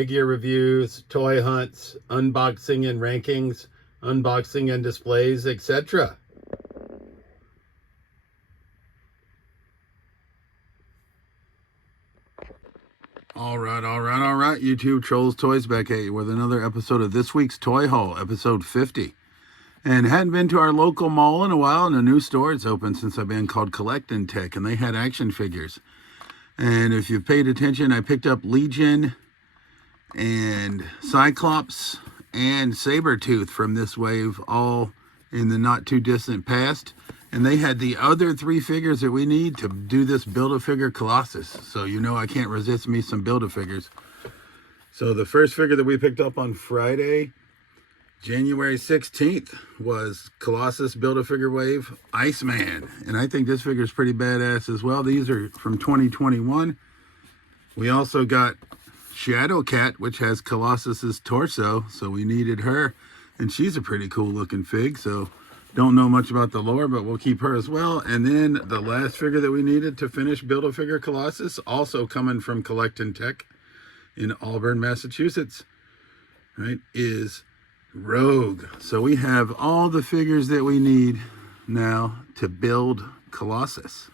figure reviews, toy hunts, unboxing and rankings, unboxing and displays, etc. All right, YouTube Trolls Toys back at you with another episode of this week's Toy Haul, episode 50. And hadn't been to our local mall in a while, and a new store it's open since I've been, called Collectin' Tech, and they had action figures. And if you've paid attention, I picked up Legion and Cyclops and Sabretooth from this wave, all in the not too distant past. And they had the other three figures that we need to do this Build-A-Figure Colossus. So you know I can't resist me some Build-A-Figures. So the first figure that we picked up on Friday, January 16th, was Colossus Build-A-Figure Wave Iceman. And I think this figure is pretty badass as well. These are from 2021. We also got Shadow Cat, which has Colossus's torso. So we needed her. And she's a pretty cool looking fig. So don't know much about the lore, but we'll keep her as well. And then the last figure that we needed to finish Build-A-Figure Colossus, also coming from Collectin' Tech in Auburn, Massachusetts, right, is Rogue. So we have all the figures that we need now to build Colossus.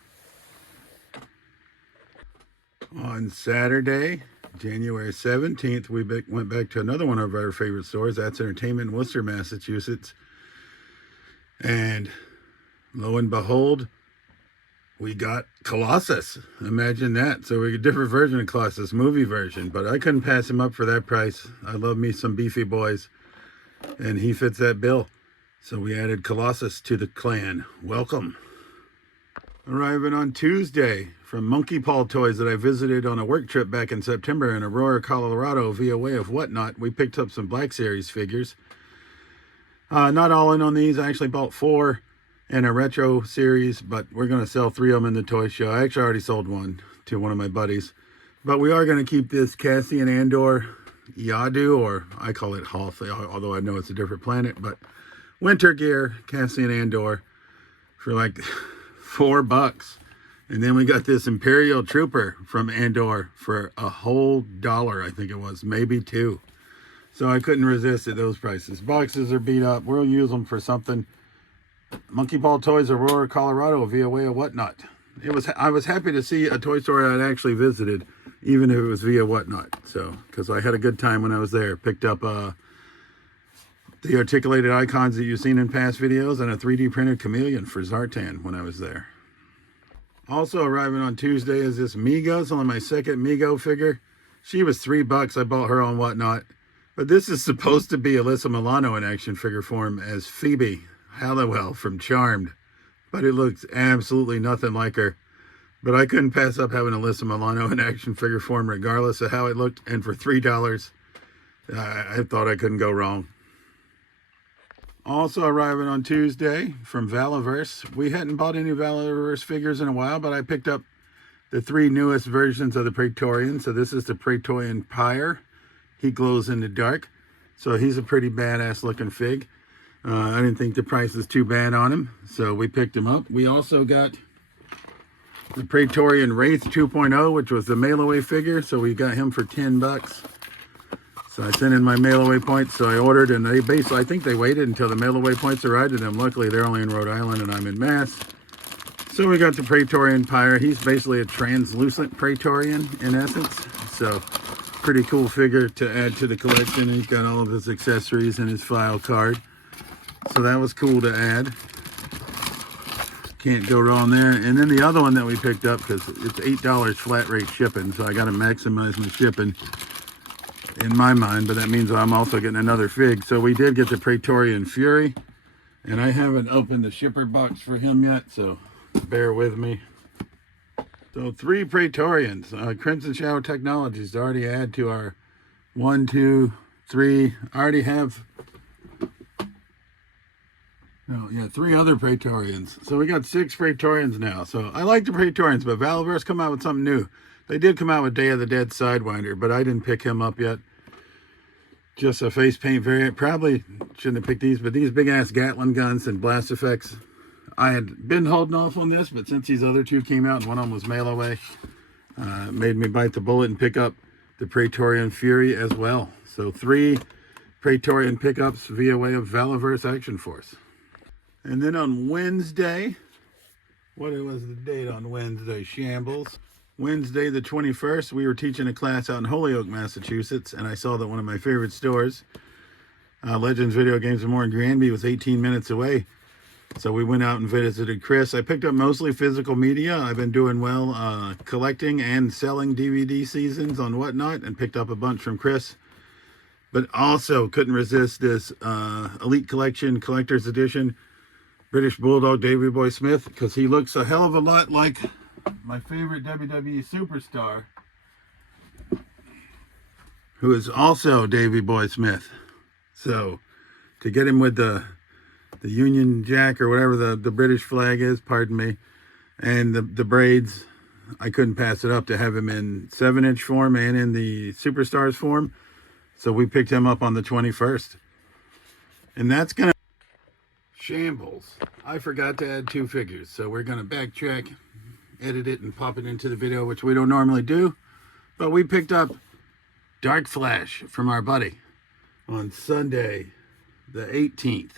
On Saturday, January 17th, we went back to another one of our favorite stores. That's Entertainment in Worcester, Massachusetts. And lo and behold, we got Colossus. Imagine that. So we get a different version of Colossus, movie version. But I couldn't pass him up for that price. I love me some beefy boys. And he fits that bill. So we added Colossus to the clan. Welcome. Arriving on Tuesday from Paw Toys that I visited on a work trip back in September in Aurora, Colorado via way of Whatnot. We picked up some Black Series figures. Not all in on these. I actually bought 4 in a retro series, but we're going to sell 3 of them in the toy show. I actually already sold one to one of my buddies. But we are going to keep this Cassian Andor Yadu, or I call it Hoth, although I know it's a different planet. But winter gear, Cassian Andor, for like $4. And then we got this Imperial Trooper from Andor for a whole $1, I think it was, maybe $2. So I couldn't resist at those prices. Boxes are beat up. We'll use them for something. Paw Toys, Aurora, Colorado, via way of Whatnot. I was happy to see a toy store I'd actually visited, even if it was via Whatnot. So, because I had a good time when I was there. Picked up the articulated icons that you've seen in past videos and a 3D printed chameleon for Zartan when I was there. Also arriving on Tuesday is this Mego. It's only my second Mego figure. She was $3. I bought her on Whatnot. But this is supposed to be Alyssa Milano in action figure form as Phoebe Halliwell from Charmed. But it looks absolutely nothing like her. But I couldn't pass up having Alyssa Milano in action figure form regardless of how it looked. And for $3, I thought I couldn't go wrong. Also arriving on Tuesday from Valaverse. We hadn't bought any Valaverse figures in a while, but I picked up the 3 newest versions of the Praetorian. So this is the Praetorian Pyre. He glows in the dark, so he's a pretty badass looking fig. I didn't think the price was too bad on him, so we picked him up. We also got the Praetorian Wraith 2.0, which was the mail-away figure, so we got him for $10. So I sent in my mail-away points, so I ordered, and they basically, I think they waited until the mail-away points arrived to them. Luckily, they're only in Rhode Island, and I'm in Mass. So we got the Praetorian Pyre. He's basically a translucent Praetorian, in essence, so pretty cool figure to add to the collection. He's got all of his accessories and his file card, so that was cool to add. Can't go wrong there. And then the other one that we picked up, because it's $8 flat rate shipping, so I got to maximize my shipping in my mind, but that means I'm also getting another fig. So we did get the Praetorian Fury, and I haven't opened the shipper box for him yet, so bear with me. So 3 Praetorians. Crimson Shadow Technologies to already add to our 1, 2, 3. I already have 3 other Praetorians. So we got 6 Praetorians now. So I like the Praetorians, but Valaverse come out with something new. They did come out with Day of the Dead Sidewinder, but I didn't pick him up yet. Just a face paint variant. Probably shouldn't have picked these, but these big ass Gatling guns and blast effects. I had been holding off on this, but since these other 2 came out and one of them was mail away, made me bite the bullet and pick up the Praetorian Fury as well. So 3 Praetorian pickups via way of Valaverse Action Force. And then on Wednesday, what was the date on Wednesday? Shambles. Wednesday the 21st, we were teaching a class out in Holyoke, Massachusetts, and I saw that one of my favorite stores, Legends Video Games and More in Granby, was 18 minutes away. So we went out and visited Chris. I picked up mostly physical media. I've been doing well collecting and selling DVD seasons on Whatnot, and picked up a bunch from Chris. But also couldn't resist this Elite Collection Collector's Edition British Bulldog Davey Boy Smith, because he looks a hell of a lot like my favorite WWE superstar, who is also Davey Boy Smith. So to get him with the Union Jack, or whatever the British flag is, pardon me, and the braids, I couldn't pass it up to have him in 7-inch form and in the Superstars form. So we picked him up on the 21st. And that's going to... Shambles. I forgot to add 2 figures. So we're going to backtrack, edit it, and pop it into the video, which we don't normally do. But we picked up Dark Flash from our buddy on Sunday, the 18th.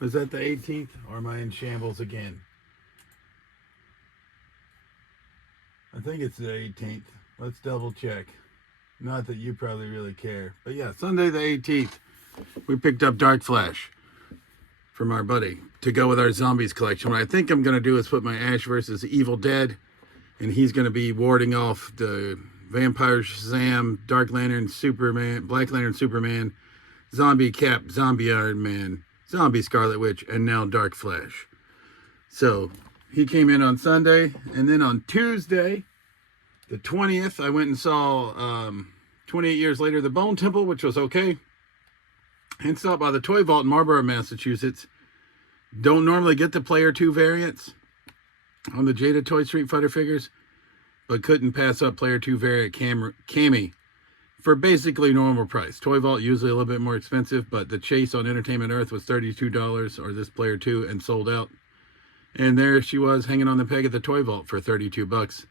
Was that the 18th? Or am I in shambles again? I think it's the 18th. Let's double check. Not that you probably really care. But yeah, Sunday the 18th, we picked up Dark Flash from our buddy to go with our Zombies collection. What I think I'm going to do is put my Ash versus Evil Dead, and he's going to be warding off the Vampire Shazam, Dark Lantern Superman, Black Lantern Superman, Zombie Cap, Zombie Iron Man, Zombie Scarlet Witch, and now Dark Flash. So he came in on Sunday, and then on Tuesday, the 20th, I went and saw 28 years later, The Bone Temple, which was okay. And stopped by the Toy Vault in Marlborough, Massachusetts. Don't normally get the Player 2 variants on the Jada Toy Street Fighter figures, but couldn't pass up Player 2 variant Cammy for basically normal price. Toy Vault usually a little bit more expensive, but the Chase on Entertainment Earth was $32, or this Player 2, and sold out. And there she was, hanging on the peg at the Toy Vault for 32 bucks.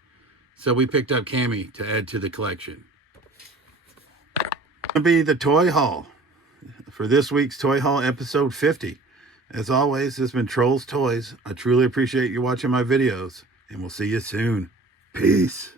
So we picked up Cammy to add to the collection. It'll be the Toy Haul for this week's Toy Haul episode 50. As always, this has been Trolls Toys. I truly appreciate you watching my videos, and we'll see you soon. Peace.